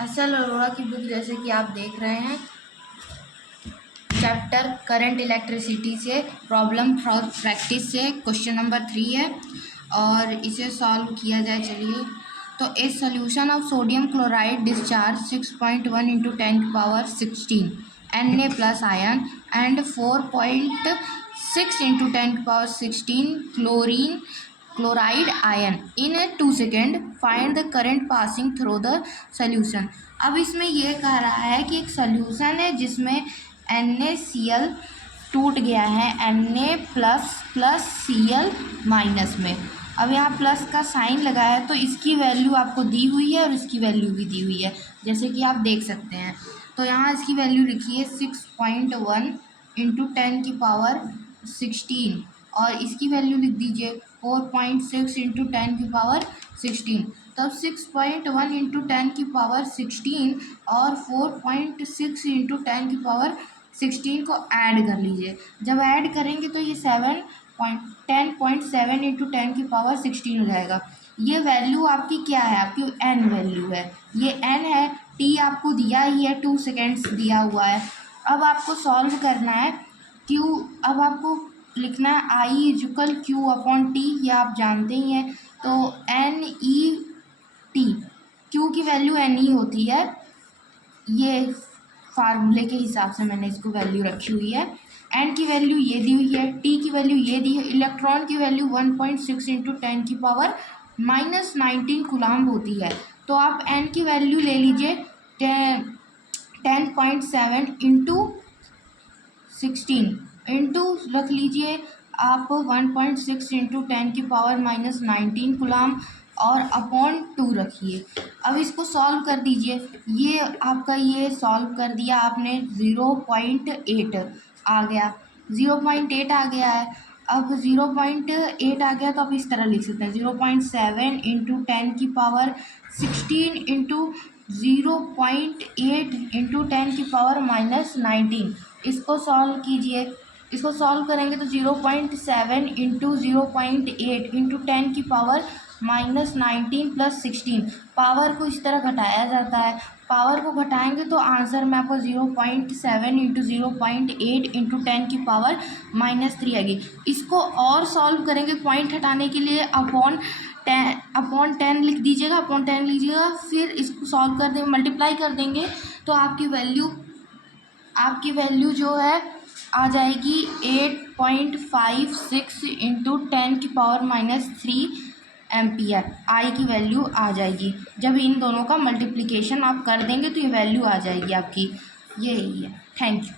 असल अरोड़ा की बुक जैसे कि आप देख रहे हैं, चैप्टर करंट इलेक्ट्रिसिटी से प्रॉब्लम प्रैक्टिस से क्वेश्चन नंबर 3 है और इसे सॉल्व किया जाए। चलिए, तो a solution of sodium chloride discharge 6.1 into 10⁻16 Na plus ion and 4.6 into 10⁻16 chloride ion in 2 second, find the current passing through the solution. अब इसमें यह कह रहा है कि एक सोल्यूशन है जिसमें NaCl टूट गया है Na प्लस Cl माइनस में। अब यहाँ प्लस का साइन लगा है तो इसकी वैल्यू आपको दी हुई है और इसकी वैल्यू भी दी हुई है, जैसे कि आप देख सकते हैं। तो यहाँ इसकी वैल्यू लिखिए 6.1 इंटू 10⁻16 और इसकी वैल्यू लिख दीजिए 4.6 इंटू 10⁻16। तब 6.1 इंटू 10�10 और 4.6 इंटू 10⁻16 को ऐड कर लीजिए। जब ऐड करेंगे तो ये 10.7 इंटू 10⁻16 हो जाएगा। ये वैल्यू आपकी क्या है? आपकी n वैल्यू है, ये n है। t आपको दिया ही है, 2 सेकेंड्स दिया हुआ है। अब आपको सॉल्व करना है q, अब आपको लिखना है I equal Q upon T, ये आप जानते ही हैं। तो NET, Q की वैल्यू NE होती है, ये फार्मूले के हिसाब से मैंने इसको वैल्यू रखी हुई है। n की वैल्यू ये दी हुई है, t की वैल्यू ये दी है। इलेक्ट्रॉन की वैल्यू 1.6 इंटू 10⁻−19 कूलम्ब होती है। तो आप n की वैल्यू ले लीजिए 10.7 इंटू 16 इंटू रख लीजिए आप 1.6 इंटू 10⁻−19 कूलम्ब और अपॉन 2 रखिए। अब इसको सॉल्व कर दीजिए। ये आपका ये सॉल्व कर दिया आपने, 0.8 आ गया, 0.8 आ गया है। अब 0.8 आ गया तो आप इस तरह लिख सकते हैं 0.7 इंटू 10⁻16 इंटू 0.8 इंटू 10⁻−19। इसको सॉल्व कीजिए। इसको सॉल्व करेंगे तो 0.7 इंटू 0.8 इंटू 10⁻−19 प्लस 16। पावर को इस तरह घटाया जाता है, पावर को घटाएंगे तो आंसर में आपको 0.7 इंटू 0.8 इंटू 10⁻−3 आएगी। इसको और सॉल्व करेंगे, पॉइंट हटाने के लिए अपॉन 10 लिख दीजिएगा, अपॉन 10 लीजिएगा, फिर इसको सॉल्व कर देंगे, मल्टीप्लाई कर देंगे तो आपकी वैल्यू जो है आ जाएगी 8.56 इंटू 10⁻³ एम्पियर। आई की वैल्यू आ जाएगी। जब इन दोनों का मल्टीप्लिकेशन आप कर देंगे तो ये वैल्यू आ जाएगी आपकी, यही है। Thank you.